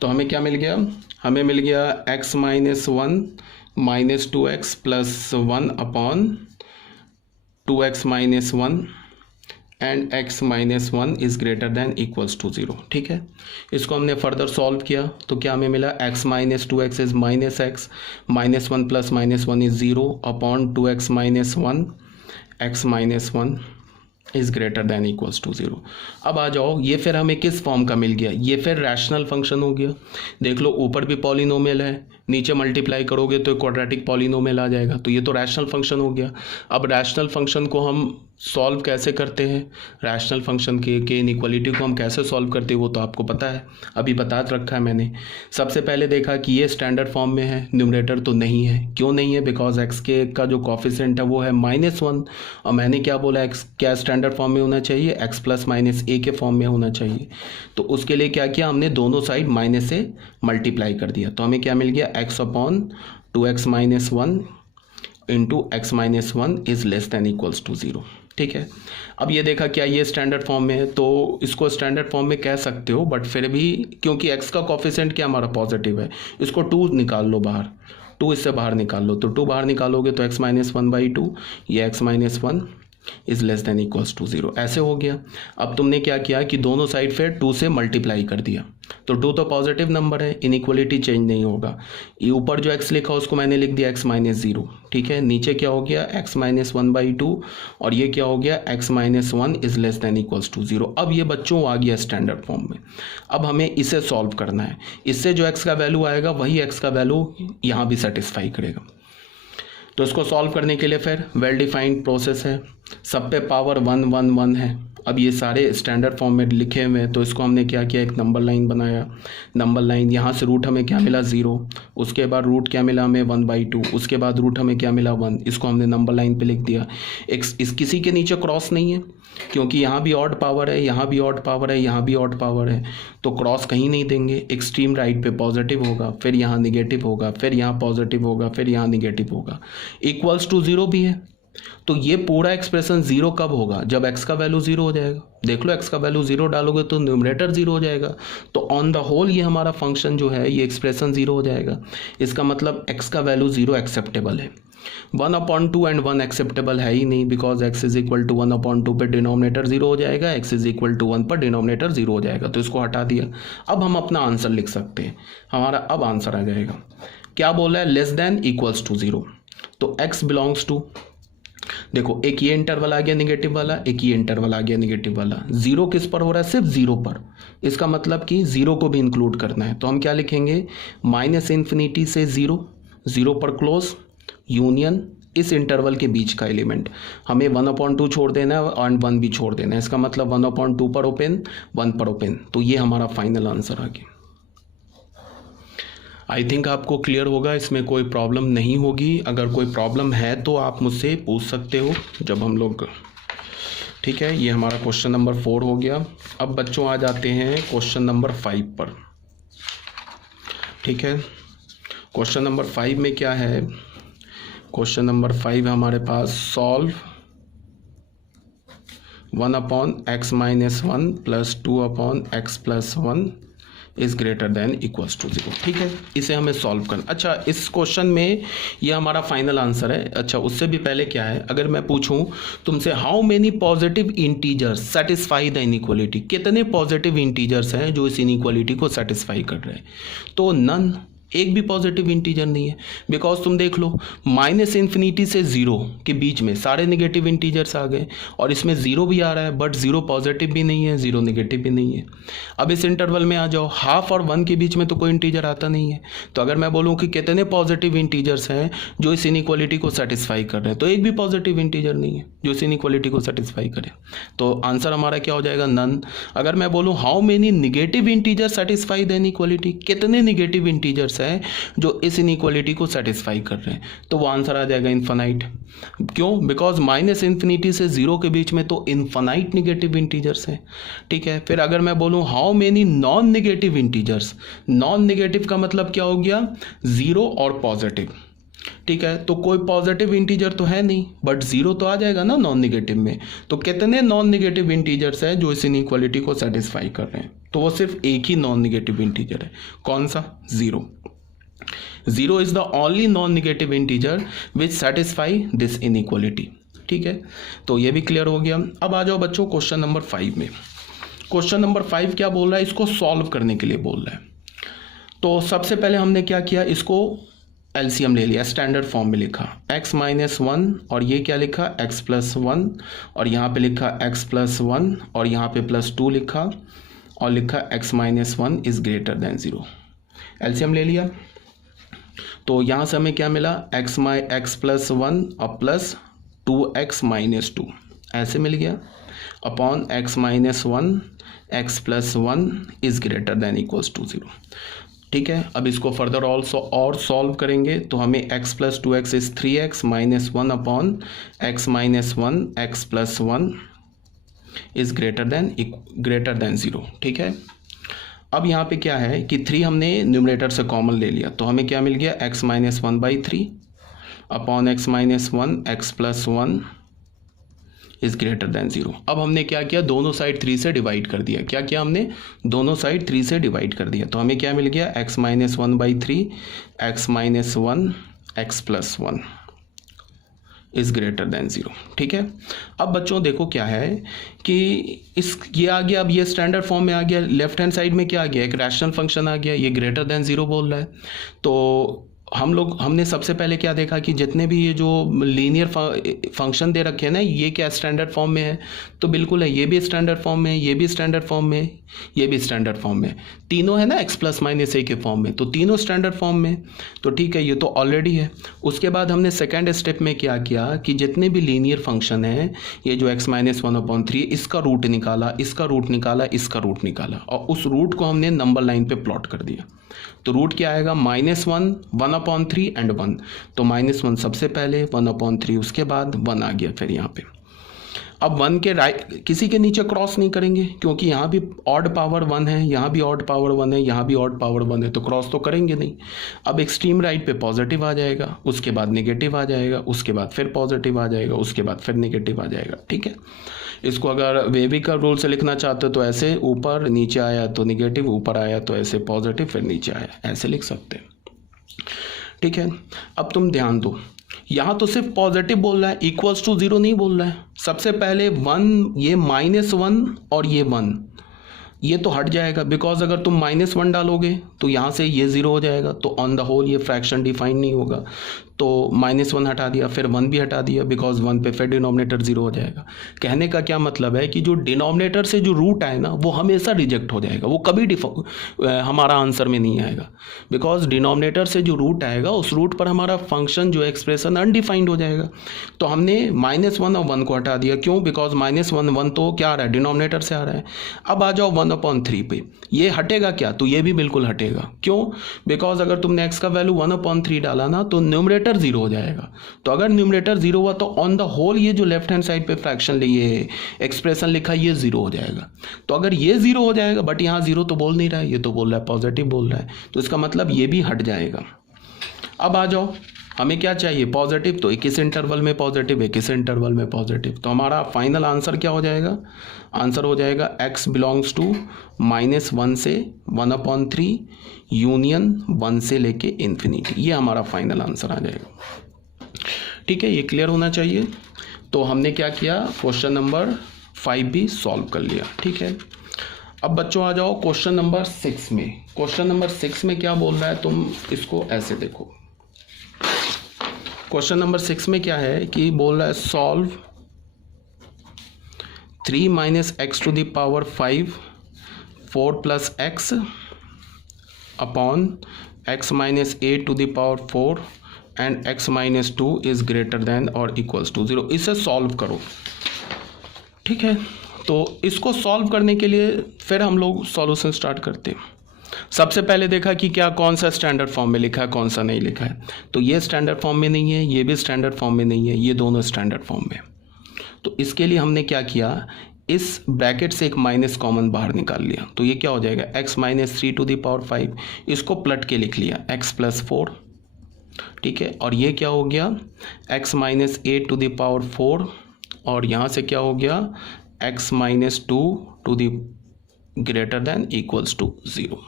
तो हमें क्या मिल गया, हमें मिल गया x minus 1 minus 2x plus 1 upon 2x minus 1 and x minus 1 is greater than equals to 0। ठीक है, इसको हमने फर्दर सॉल्व किया तो क्या हमें मिला, x minus 2x is minus x, minus 1 plus minus 1 is 0 upon 2x minus 1, x minus 1 is greater than equals to 0। अब आ जाओ, ये फिर हमें किस फॉर्म का मिल गया, ये फिर रैशनल फंक्शन हो गया। देख लो ऊपर भी पॉलिनोमियल है, नीचे मल्टीप्लाई करोगे तो क्वाड्रेटिक पॉलिनोमियल आ जाएगा, तो ये तो रैशनल फंक्शन हो गया। अब रैशनल फंक्शन को हम सॉल्व कैसे करते हैं, रैशनल फंक्शन के इनइक्वालिटी को हम कैसे सॉल्व करते हैं वो तो आपको पता है, अभी बता रखा है मैंने। सबसे पहले देखा कि ये स्टैंडर्ड फॉर्म में है, न्यूमरेटर तो नहीं है। क्यों नहीं है, बिकॉज एक्स के का जो कॉफिशेंट है वो है -1, और मैंने क्या बोला, एक्स क्या स्टैंडर्ड फॉर्म में होना चाहिए, एक्स प्लस माइनस ए के फॉर्म में होना चाहिए। तो उसके लिए क्या किया हमने, दोनों साइड माइनस से मल्टीप्लाई कर दिया, तो हमें क्या मिल गया, x upon 2x minus 1 into x minus 1 is less than equals to 0। ठीक है, अब ये देखा क्या ये स्टैंडर्ड फॉर्म में है, तो इसको स्टैंडर्ड फॉर्म में कह सकते हो, बट फिर भी क्योंकि x का कॉफिशेंट क्या हमारा पॉजिटिव है, इसको 2 निकाल लो बाहर, 2 इससे बाहर निकाल लो, तो 2 बाहर निकालोगे तो x माइनस 1/2, ये x minus 1 is less than equals to 0, ऐसे हो गया। अब तुमने क्या किया कि दोनों साइड फिर 2 से मल्टीप्लाई कर दिया, तो 2 तो पॉजिटिव नंबर है, इनइक्वालिटी चेंज नहीं होगा। ये ऊपर जो x लिखा उसको मैंने लिख दिया x माइनस 0। ठीक है, नीचे क्या हो गया, x माइनस 1/2, और ये क्या हो गया, x minus 1 is less than equals to 0। अब ये बच्चों आ गया स्टैंडर्ड फॉर्म में। अब हमें इसे सॉल्व करना है, इससे जो x का वैल्यू आएगा वही x का वैल्यू यहाँ भी सेटिस्फाई करेगा। तो इसको सॉल्व करने के लिए फिर वेल डिफाइंड प्रोसेस है, सब पे पावर 1 1 1 है। अब ये सारे स्टैंडर्ड फॉर्म में लिखे हुए हैं, तो इसको हमने क्या किया, एक नंबर लाइन बनाया। नंबर लाइन यहाँ से रूट हमें क्या मिला 0, उसके बाद रूट क्या मिला हमें 1/2, उसके बाद रूट हमें क्या मिला 1, इसको हमने नंबर लाइन पे लिख दिया। इस किसी के नीचे क्रॉस नहीं है, क्योंकि यहाँ भी ऑड पावर है, यहाँ भी ऑड पावर है, यहाँ भी ऑड पावर है, तो क्रॉस कहीं नहीं देंगे। एक्सट्रीम राइट पे पॉजिटिव होगा, फिर यहाँ निगेटिव होगा, फिर यहाँ पॉजिटिव होगा, फिर यहाँ निगेटिव होगा, इक्वल्स टू 0 भी है। तो ये पूरा एक्सप्रेशन 0 कब होगा, जब x का वैल्यू 0 हो जाएगा। देख लो x का वैल्यू 0 डालोगे तो न्यूमरेटर 0 हो जाएगा, तो ऑन द होल ये हमारा फंक्शन जो है ये एक्सप्रेशन 0 हो जाएगा। इसका मतलब x का वैल्यू 0 एक्सेप्टेबल है। 1/2 एंड 1 एक्सेप्टेबल है ही नहीं, because x is equal to 1/2 पे डिनोमिनेटर 0 हो जाएगा, x इज इक्वल टू 1 पर डिनोमिनेटर 0 हो जाएगा, तो इसको हटा दिया। अब हम अपना आंसर लिख सकते हैं, हमारा अब आंसर आ जाएगा, क्या बोला है, लेस देन इक्वल्स टू 0। तो x बिलोंग्स टू, देखो एक ये इंटरवल आ गया निगेटिव वाला, एक ये इंटरवल आ गया निगेटिव वाला। 0 किस पर हो रहा है, सिर्फ 0 पर, इसका मतलब कि 0 को भी इंक्लूड करना है। तो हम क्या लिखेंगे, -∞ से 0, 0 पर क्लोज, यूनियन इस इंटरवल के बीच का एलिमेंट, हमें 1/2 छोड़ देना है और 1 भी छोड़ देना है, इसका मतलब 1/2 पर ओपन, 1 पर ओपन। तो ये हमारा फाइनल आंसर आ गया। आई थिंक आपको क्लियर होगा, इसमें कोई प्रॉब्लम नहीं होगी। अगर कोई प्रॉब्लम है तो आप मुझसे पूछ सकते हो जब हम लोग, ठीक है। ये हमारा क्वेश्चन नंबर 4 हो गया। अब बच्चों आ जाते हैं क्वेश्चन नंबर 5 पर, ठीक है। क्वेश्चन नंबर 5 में क्या है, क्वेश्चन नंबर 5 हमारे पास solve 1/x minus 1 plus 2/x plus 1 is greater than equals to 0, ठीक है। इसे हमें सॉल्व करना। अच्छा, इस क्वेश्चन में ये हमारा फाइनल आंसर है। अच्छा, उससे भी पहले क्या है, अगर मैं पूछूं तुमसे how many positive integers satisfy the inequality, कितने पॉजिटिव इंटीजर्स हैं जो इस इनइक्वालिटी को सेटिस्फाई कर रहे हैं, तो नन, एक भी पॉजिटिव इंटीजर नहीं है। बिकॉज तुम देख लो -∞ से 0 के बीच में सारे नेगेटिव इंटीजर्स आ गए, और इसमें 0 भी आ रहा है, बट 0 पॉजिटिव भी नहीं है, 0 नेगेटिव भी नहीं है। अब इस इंटरवल में आ जाओ, हाफ और 1 के बीच में तो कोई इंटीजर आता नहीं है। तो अगर मैं बोलूँ कि कितने पॉजिटिव इंटीजर्स हैं जो इस इनइक्वालिटी को सेटिस्फाई कर रहे हैं, तो एक भी पॉजिटिव इंटीजर नहीं है जो इस इनइक्वालिटी को सेटिस्फाई करे, तो आंसर हमारा क्या हो जाएगा, नन। अगर मैं बोलूँ how many negative integer satisfy the inequality, कितने नेगेटिव इंटीजर्स है जो इस इनइक्वालिटी को सेटिस्फाई कर रहे हैं, तो वो आंसर आ जाएगा इनफाइनाइट। क्यों, बिकॉज -∞ से 0 के बीच में तो इनफाइनाइट नेगेटिव इंटीजर्स हैं, ठीक है। फिर अगर मैं बोलूं how many non negative integers, non negative का मतलब क्या हो गया, 0 और पॉजिटिव, ठीक है। तो कोई पॉजिटिव इंटीजर तो है नहीं, बट 0 तो आ जाएगा ना नॉन नेगेटिव में। तो कितने नॉन नेगेटिव इंटीजर्स हैं जो इस इनइक्वालिटी को सेटिस्फाई कर रहे हैं, तो वो सिर्फ एक ही नॉन निगेटिव इंटीजर है, कौन सा? 0. 0 is the only non negative integer which satisfy this inequality. ठीक है, तो ये भी क्लियर हो गया. अब आ जाओ बच्चों क्वेश्चन नंबर 5 में. क्वेश्चन नंबर 5 क्या बोल रहा है? इसको सॉल्व करने के लिए बोल रहा है. तो सबसे पहले हमने क्या किया, इसको एलसीएम ले लिया, स्टैंडर्ड फॉर्म में लिखा x-1 और ये क्या लिखा x+1 और यहाँ पे लिखा x+1 और यहाँ पे +2 लिखा और लिखा x-1 is greater then 0. LCM ले लिया तो यहाँ से हमें क्या मिला, x+1 और प्लस 2x-2 ऐसे मिल गया upon x-1 x+1 is greater than equals to 0. ठीक है, अब इसको फर्दर ऑल्सो और सॉल्व करेंगे तो हमें x+2x is 3x -1 upon x-1 x+1 is greater then 0. ठीक है, अब यहाँ पे क्या है कि 3 हमने न्यूमरेटर से कॉमन ले लिया तो हमें क्या मिल गया, x-1/3 upon x-1 x+1 is greater then 0. अब हमने क्या किया, दोनों साइड 3 से डिवाइड कर दिया. क्या किया हमने, दोनों साइड 3 से डिवाइड कर दिया तो हमें क्या मिल गया, x-1/3 x-1 x+1 is greater then 0. ठीक है, अब बच्चों देखो क्या है कि ये आ गया, अब ये स्टैंडर्ड फॉर्म में आ गया. लेफ्ट हैंड साइड में क्या आ गया, एक रैशनल फंक्शन आ गया, ये ग्रेटर देन 0 बोल रहा है. तो हमने सबसे पहले क्या देखा कि जितने भी ये जो लीनियर फंक्शन दे रखे हैं ना, ये क्या स्टैंडर्ड फॉर्म में है, तो बिल्कुल है, ये भी स्टैंडर्ड फॉर्म में, ये भी स्टैंडर्ड फॉर्म में, ये भी स्टैंडर्ड फॉर्म में, तीनों है ना x+-a के फॉर्म में, तो तीनों स्टैंडर्ड फॉर्म में. तो ठीक है, ये तो ऑलरेडी है. उसके बाद हमने सेकेंड स्टेप में क्या किया कि जितने भी लीनियर फंक्शन है, ये जो x-1/3 इसका रूट निकाला, इसका रूट निकाला, इसका रूट निकाला और उस रूट को हमने नंबर लाइन पे प्लॉट कर दिया. तो रूट क्या आएगा, -1 1/3 एंड 1. तो -1 सबसे पहले, 1/3 उसके बाद, 1 आ गया फिर यहाँ पे. अब 1 के राइट किसी के नीचे क्रॉस नहीं करेंगे क्योंकि यहाँ भी ऑड पावर 1 है, यहाँ भी ऑड पावर 1 है, यहाँ भी ऑड पावर 1 है, तो क्रॉस तो करेंगे नहीं. अब एक्सट्रीम राइट पे पॉजिटिव आ जाएगा, उसके बाद नेगेटिव आ जाएगा, उसके बाद फिर पॉजिटिव आ जाएगा, उसके बाद फिर नेगेटिव आ जाएगा. ठीक है, इसको अगर वेवी का रूल से लिखना चाहते हो तो ऐसे, ऊपर नीचे आया तो नेगेटिव, ऊपर आया तो ऐसे पॉजिटिव, फिर नीचे आया, ऐसे लिख सकते हैं. ठीक है, अब तुम ध्यान दो, यहाँ तो सिर्फ पॉजिटिव बोल रहा है, इक्वल्स टू 0 नहीं बोल रहा है. सबसे पहले 1, ये -1 और ये 1, ये तो हट जाएगा बिकॉज अगर तुम -1 डालोगे तो यहाँ से ये 0 हो जाएगा, तो ऑन द होल ये फ्रैक्शन डिफाइन नहीं होगा. तो -1 हटा दिया, फिर 1 भी हटा दिया बिकॉज 1 पे फिर डिनोमिनेटर 0 हो जाएगा. कहने का क्या मतलब है कि जो डिनोमिनेटर से जो रूट आए ना वो हमेशा रिजेक्ट हो जाएगा, वो कभी हमारा आंसर में नहीं आएगा बिकॉज डिनोमिनेटर से जो रूट आएगा उस रूट पर हमारा फंक्शन जो एक्सप्रेशन अनडिफाइंड हो जाएगा. तो हमने -1 और 1 को हटा दिया. क्यों? बिकॉज -1 तो क्या आ रहा है, डिनोमिनेटर से आ रहा है. अब आ जाओ 1/3 पे, ये हटेगा क्या, तो ये भी बिल्कुल हटेगा. क्यों? बिकॉज अगर तुमने x का वैल्यू 1/3 डाला ना तो न्यूमरेटर 0 हो जाएगा. तो अगर न्यूमरेटर 0 हुआ तो ऑन द होल ये जो लेफ्ट हैंड साइड पे फ्रैक्शन लिए एक्सप्रेशन लिखा ये 0 हो जाएगा. तो अगर ये 0 हो जाएगा, बट यहाँ 0 तो बोल नहीं रहा है, ये तो बोल रहा है पॉजिटिव बोल रहा है, तो इसका मतलब ये भी हट जाएगा. अब आ जाओ, हमें क्या चाहिए, पॉजिटिव, तो एक इस इंटरवल में पॉजिटिव, एक इस इंटरवल में पॉजिटिव. तो हमारा फाइनल आंसर क्या हो जाएगा, आंसर हो जाएगा x बिलोंग्स टू -1 से 1/3 यूनियन 1 से लेके इन्फिनिटी. ये हमारा फाइनल आंसर आ जाएगा. ठीक है, ये क्लियर होना चाहिए. तो हमने क्या किया, क्वेश्चन नंबर 5 भी सॉल्व कर लिया. ठीक है, अब बच्चों आ जाओ क्वेश्चन नंबर 6 में. क्वेश्चन नंबर 6 में क्या बोल रहा है, तुम इसको ऐसे देखो. क्वेश्चन नंबर 6 में क्या है कि बोल रहा है solve 3 - x⁵ 4 + x upon x - a⁴ and x - 2 is greater then और इक्वल्स टू 0. इसे सॉल्व करो. ठीक है, तो इसको सॉल्व करने के लिए फिर हम लोग सॉल्यूशन स्टार्ट करते हैं. सबसे पहले देखा कि क्या कौन सा स्टैंडर्ड फॉर्म में लिखा है, कौन सा नहीं लिखा है. तो ये स्टैंडर्ड फॉर्म में नहीं है, ये भी स्टैंडर्ड फॉर्म में नहीं है, ये दोनों स्टैंडर्ड फॉर्म में. तो इसके लिए हमने क्या किया, इस ब्रैकेट से एक माइनस कॉमन बाहर निकाल लिया. तो ये क्या हो जाएगा, x - 3⁵, इसको पलट के लिख लिया x + 4. ठीक है, और ये क्या हो गया, x - a⁴, और यहाँ से क्या हो गया x - 2 greater than equals to 0।